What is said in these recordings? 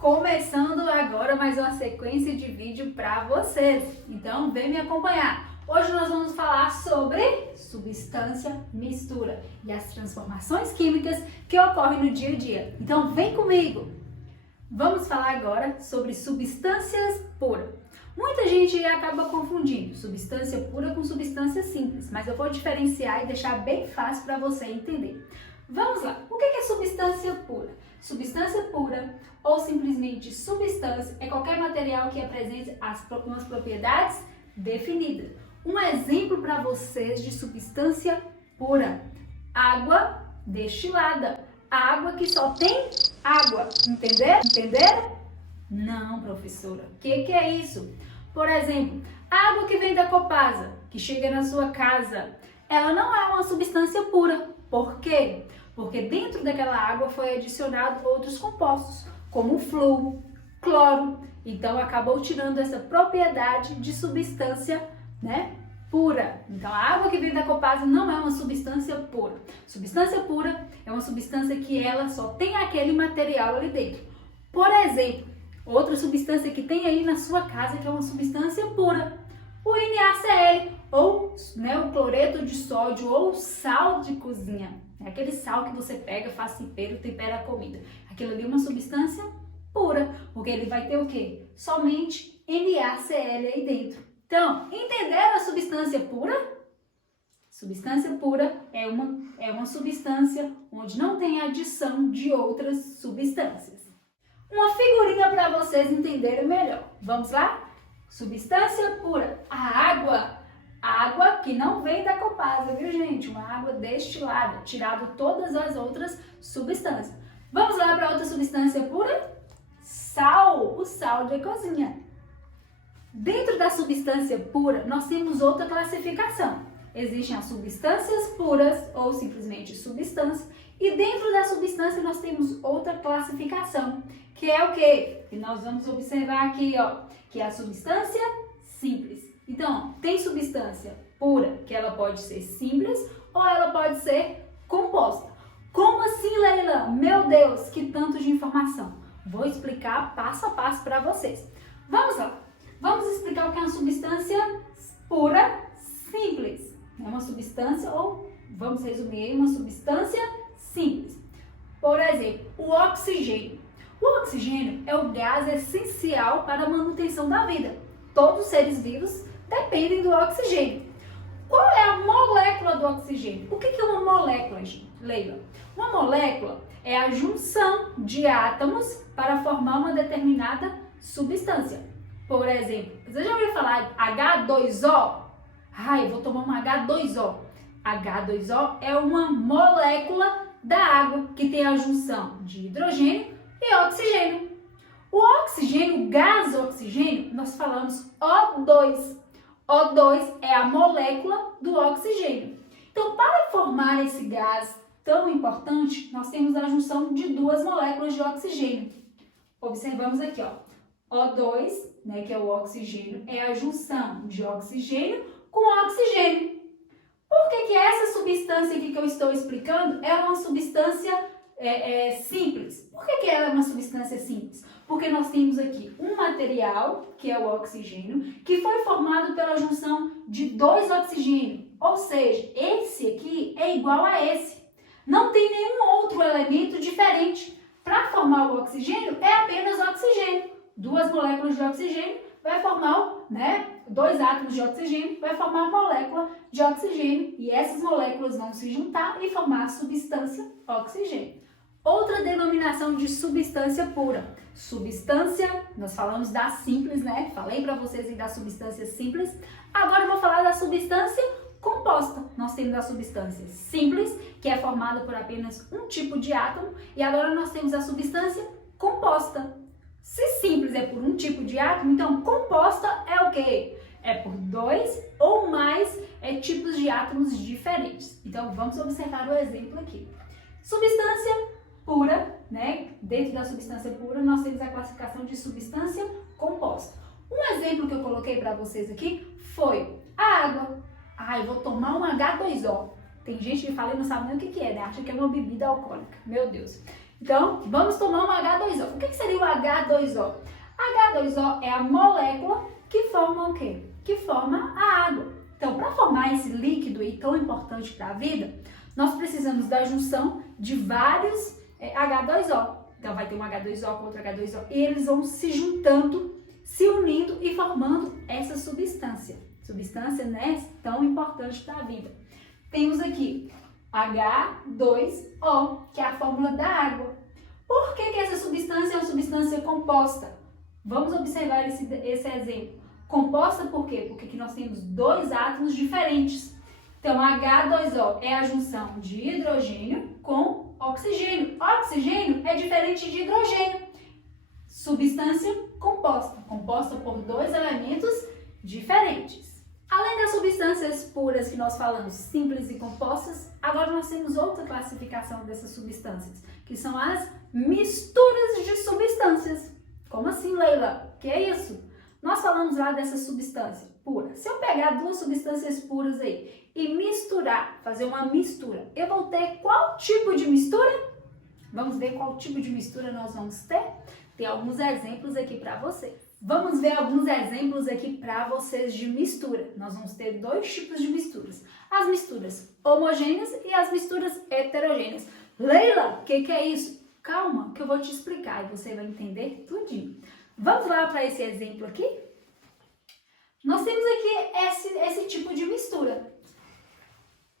Começando agora mais uma sequência de vídeo para vocês. Então vem me acompanhar. Hoje nós vamos falar sobre substância mistura e as transformações químicas que ocorrem no dia a dia. Então vem comigo. Vamos falar agora sobre substâncias puras. Muita gente acaba confundindo substância pura com substância simples, mas eu vou diferenciar e deixar bem fácil para você entender. Vamos lá, o que é substância pura? Substância pura ou simplesmente substância é qualquer material que apresente umas propriedades definidas. Um exemplo para vocês de substância pura: água destilada, água que só tem água. Entenderam? Não, professora. O que é isso? Por exemplo, a água que vem da Copasa, que chega na sua casa, ela não é uma substância pura. Por quê? Porque dentro daquela água foi adicionado outros compostos, como flúor, cloro. Então acabou tirando essa propriedade de substância, pura. Então a água que vem da Copasa não é uma substância pura. Substância pura é uma substância que ela só tem aquele material ali dentro. Por exemplo, outra substância que tem aí na sua casa que é uma substância pura, o NaCl, ou o cloreto de sódio, ou sal de cozinha. É aquele sal que você pega, faz tempero, tempera a comida. Aquilo ali é uma substância pura, porque ele vai ter o quê? Somente NaCl aí dentro. Então, entenderam a substância pura? Substância pura é uma substância onde não tem adição de outras substâncias. Uma figurinha para vocês entenderem melhor. Vamos lá? Substância pura, a água que não vem da Copasa, viu gente? Uma água destilada, tirado todas as outras substâncias. Vamos lá para outra substância pura? Sal, o sal de cozinha. Dentro da substância pura, nós temos outra classificação. Existem as substâncias puras ou simplesmente substâncias, e dentro da substância nós temos outra classificação, que é o quê? E nós vamos observar aqui, que é a substância simples. Então, tem substância pura, que ela pode ser simples ou ela pode ser composta. Como assim, Leila? Meu Deus, que tanto de informação! Vou explicar passo a passo para vocês. Vamos lá. Vamos explicar o que é uma substância pura simples. É uma substância, ou vamos resumir aí, uma substância simples. Por exemplo, o oxigênio. O oxigênio é o gás essencial para a manutenção da vida. Todos os seres vivos dependem do oxigênio. Qual é a molécula do oxigênio? O que é uma molécula, Leila? Uma molécula é a junção de átomos para formar uma determinada substância. Por exemplo, você já ouviu falar de H2O? Eu vou tomar um H2O. H2O é uma molécula da água que tem a junção de hidrogênio e oxigênio. O oxigênio, o gás oxigênio, nós falamos O2. O2 é a molécula do oxigênio. Então, para formar esse gás tão importante, nós temos a junção de duas moléculas de oxigênio. Observamos aqui, O2, que é o oxigênio, é a junção de oxigênio com oxigênio. Por que essa substância aqui que eu estou explicando é uma substância simples? Por que ela é uma substância simples? Porque nós temos aqui um material, que é o oxigênio, que foi formado pela junção de dois oxigênios. Ou seja, esse aqui é igual a esse. Não tem nenhum outro elemento diferente. Para formar o oxigênio, é apenas oxigênio. Duas moléculas de oxigênio vai formar, dois átomos de oxigênio vai formar uma molécula de oxigênio. E essas moléculas vão se juntar e formar a substância oxigênio. Outra denominação de substância pura. Substância, nós falamos da simples, Falei para vocês aí da substância simples. Agora eu vou falar da substância composta. Nós temos a substância simples, que é formada por apenas um tipo de átomo. E agora nós temos a substância composta. Se simples é por um tipo de átomo, então composta é o quê? É por dois ou mais tipos de átomos diferentes. Então vamos observar o exemplo aqui. Substância pura, Dentro da substância pura nós temos a classificação de substância composta. Um exemplo que eu coloquei para vocês aqui foi a água. Eu vou tomar um H2O. Tem gente que fala e não sabe nem o que é, Acha que é uma bebida alcoólica. Meu Deus. Então, vamos tomar um H2O. O que seria o H2O? H2O é a molécula que forma o quê? Que forma a água. Então, para formar esse líquido aí tão importante para a vida, nós precisamos da junção de vários H2O. Então, vai ter um H2O com outro H2O e eles vão se juntando, se unindo e formando essa substância. Substância, né, tão importante para a vida. Temos aqui H2O, que é a fórmula da água. Por que essa substância é uma substância composta? Vamos observar esse exemplo. Composta por quê? Porque aqui nós temos dois átomos diferentes. Então, H2O é a junção de hidrogênio com oxigênio. Oxigênio é diferente de hidrogênio. Substância composta, composta por dois elementos diferentes. Além das substâncias puras que nós falamos, simples e compostas, agora nós temos outra classificação dessas substâncias, que são as misturas de substâncias. Como assim, Leila? Que é isso? Nós falamos lá dessa substância pura. Se eu pegar duas substâncias puras aí e misturar, fazer uma mistura, eu vou ter qual tipo de mistura? Vamos ver qual tipo de mistura nós vamos ter? Tem alguns exemplos aqui para vocês. Vamos ver alguns exemplos aqui para vocês de mistura. Nós vamos ter dois tipos de misturas. As misturas homogêneas e as misturas heterogêneas. Leila, o que é isso? Calma, que eu vou te explicar e você vai entender tudinho. Vamos lá para esse exemplo aqui? Nós temos aqui esse tipo de mistura.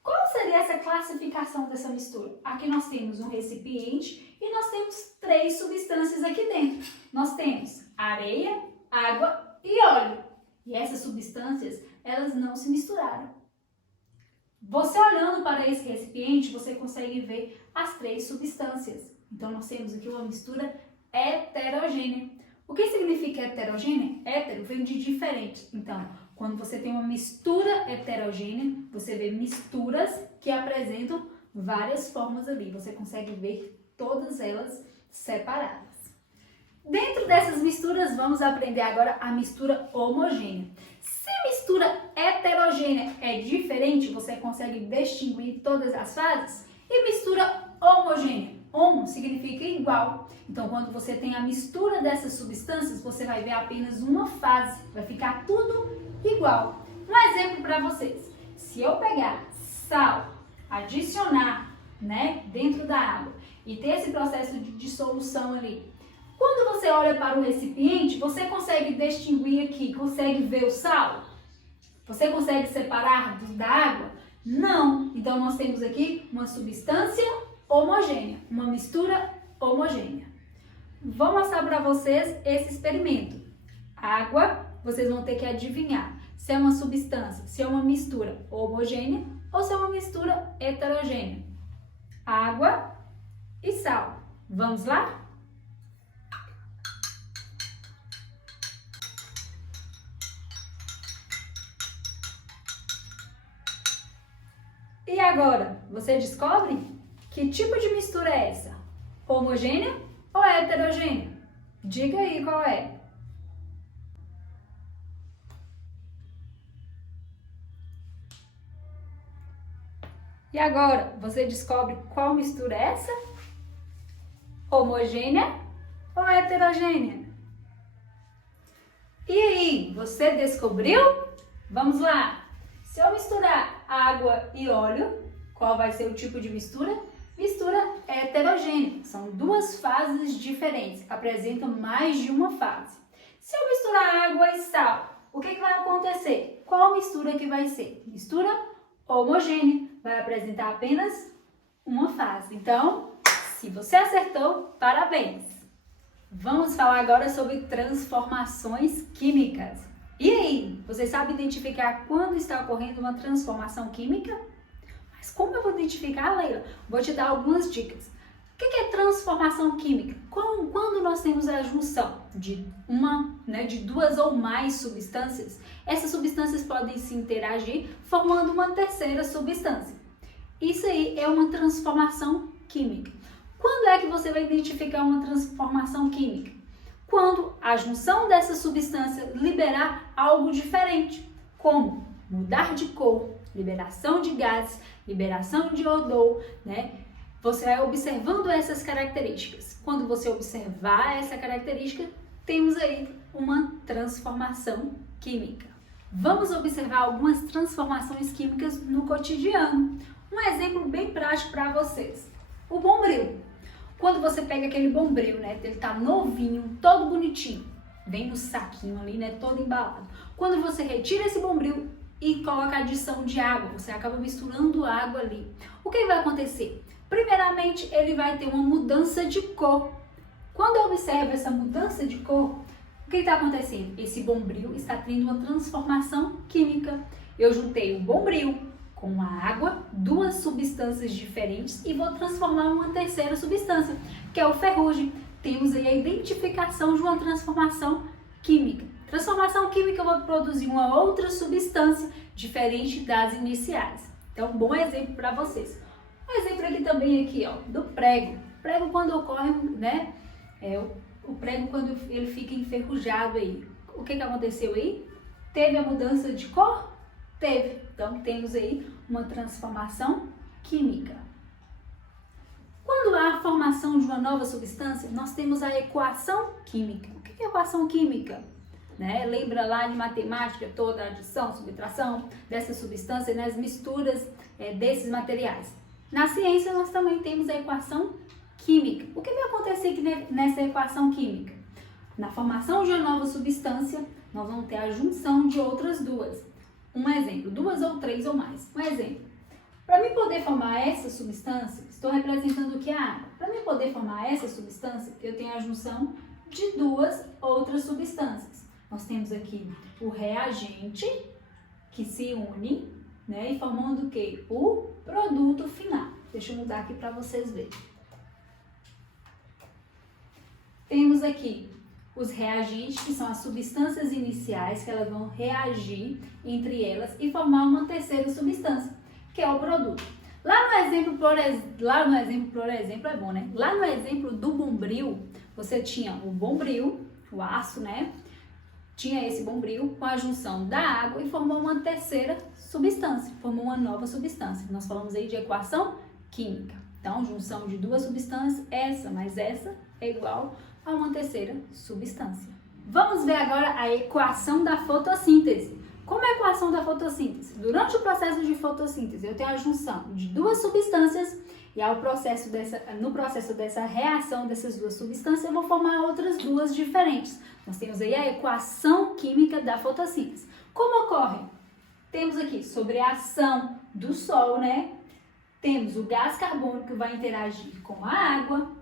Qual seria essa classificação dessa mistura? Aqui nós temos um recipiente e nós temos três substâncias aqui dentro. Nós temos areia, água e óleo. E essas substâncias, elas não se misturaram. Você olhando para esse recipiente, você consegue ver as três substâncias. Então, nós temos aqui uma mistura heterogênea. O que significa heterogênea? Hétero vem de diferente. Então, quando você tem uma mistura heterogênea, você vê misturas que apresentam várias formas ali. Você consegue ver todas elas separadas. Dentro dessas misturas, vamos aprender agora a mistura homogênea. Se mistura heterogênea é diferente, você consegue distinguir todas as fases. E mistura homogênea, homo significa igual. Então, quando você tem a mistura dessas substâncias, você vai ver apenas uma fase, vai ficar tudo igual. Um exemplo para vocês. Se eu pegar sal, adicionar, dentro da água e ter esse processo de dissolução ali, quando você olha para o recipiente, você consegue distinguir aqui, consegue ver o sal? Você consegue separar da água? Não. Então, nós temos aqui uma substância homogênea, uma mistura homogênea. Vou mostrar para vocês esse experimento. Água, vocês vão ter que adivinhar se é uma substância, se é uma mistura homogênea ou se é uma mistura heterogênea. Água e sal. Vamos lá? E agora, você descobre que tipo de mistura é essa? Homogênea ou heterogênea? Diga aí qual é. E agora, você descobre qual mistura é essa? Homogênea ou heterogênea? E aí, você descobriu? Vamos lá! Se eu misturar água e óleo, qual vai ser o tipo de mistura? Mistura heterogênea. São duas fases diferentes, apresentam mais de uma fase. Se eu misturar água e sal, o que vai acontecer? Qual mistura que vai ser? Mistura homogênea. Vai apresentar apenas uma fase. Então, se você acertou, parabéns! Vamos falar agora sobre transformações químicas. E aí, você sabe identificar quando está ocorrendo uma transformação química? Mas como eu vou identificar, Leila? Vou te dar algumas dicas. O que é transformação química? Quando nós temos a junção de de duas ou mais substâncias, essas substâncias podem se interagir formando uma terceira substância. Isso aí é uma transformação química. Quando é que você vai identificar uma transformação química? Quando a junção dessa substância liberar algo diferente, como mudar de cor, liberação de gases, liberação de odor, Você vai observando essas características. Quando você observar essa característica, temos aí uma transformação química. Vamos observar algumas transformações químicas no cotidiano. Um exemplo bem prático para vocês. O bombril. Quando você pega aquele bombril, né, ele tá novinho, todo bonitinho, vem no saquinho ali, né, todo embalado. Quando você retira esse bombril e coloca a adição de água, você acaba misturando água ali. O que vai acontecer? Primeiramente, ele vai ter uma mudança de cor. Quando eu observo essa mudança de cor, o que está acontecendo? Esse bombril está tendo uma transformação química. Eu juntei o bombril com a água, duas substâncias diferentes, e vou transformar em uma terceira substância, que é o ferrugem. Temos aí a identificação de uma transformação química. Transformação química, eu vou produzir uma outra substância diferente das iniciais. Então, um bom exemplo para vocês. Um exemplo aqui também do prego. O prego quando ocorre, né? O prego quando ele fica enferrujado aí. O que aconteceu aí? Teve a mudança de cor? Teve. Então, temos aí uma transformação química. Quando há a formação de uma nova substância, nós temos a equação química. O que é equação química? Né? Lembra lá de matemática, toda a adição, subtração dessas substâncias, né? As misturas desses materiais. Na ciência, nós também temos a equação química. O que vai acontecer aqui nessa equação química? Na formação de uma nova substância, nós vamos ter a junção de outras duas. Um exemplo, duas ou três ou mais. Um exemplo, para mim poder formar essa substância, estou representando o que é a água. Para mim poder formar essa substância, eu tenho a junção de duas outras substâncias. Nós temos aqui o reagente, que se une, né, e formando o quê? O produto final. Deixa eu mudar aqui para vocês verem. Temos aqui os reagentes, que são as substâncias iniciais, que elas vão reagir entre elas e formar uma terceira substância, que é o produto. Lá no exemplo, por exemplo, é bom, né? Lá no exemplo do bombril, você tinha o bombril, o aço, né? Tinha esse bombril com a junção da água e formou uma terceira substância, formou uma nova substância. Nós falamos aí de equação química. Então, junção de duas substâncias, essa mais essa é igual a uma terceira substância. Vamos ver agora a equação da fotossíntese. Como é a equação da fotossíntese? Durante o processo de fotossíntese, eu tenho a junção de duas substâncias e no processo dessa reação dessas duas substâncias, eu vou formar outras duas diferentes. Nós temos aí a equação química da fotossíntese. Como ocorre? Temos aqui sobre a ação do Sol, né? Temos o gás carbônico que vai interagir com a água.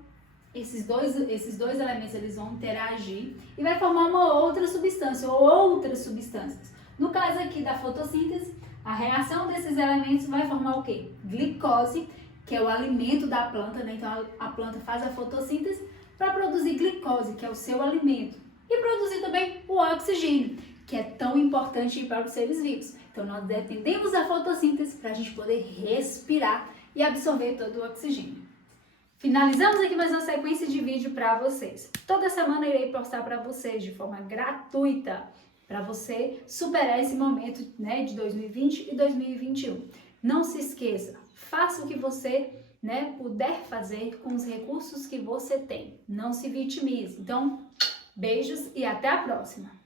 Esses dois elementos eles vão interagir e vai formar uma outra substância ou outras substâncias. No caso aqui da fotossíntese, a reação desses elementos vai formar o quê? Glicose, que é o alimento da planta, né? Então a planta faz a fotossíntese para produzir glicose, que é o seu alimento, e produzir também o oxigênio, que é tão importante para os seres vivos. Então nós dependemos da fotossíntese para a gente poder respirar e absorver todo o oxigênio. Finalizamos aqui mais uma sequência de vídeo para vocês. Toda semana eu irei postar para vocês de forma gratuita, para você superar esse momento, né, de 2020 e 2021. Não se esqueça, faça o que você, né, puder fazer com os recursos que você tem. Não se vitimize. Então, beijos e até a próxima!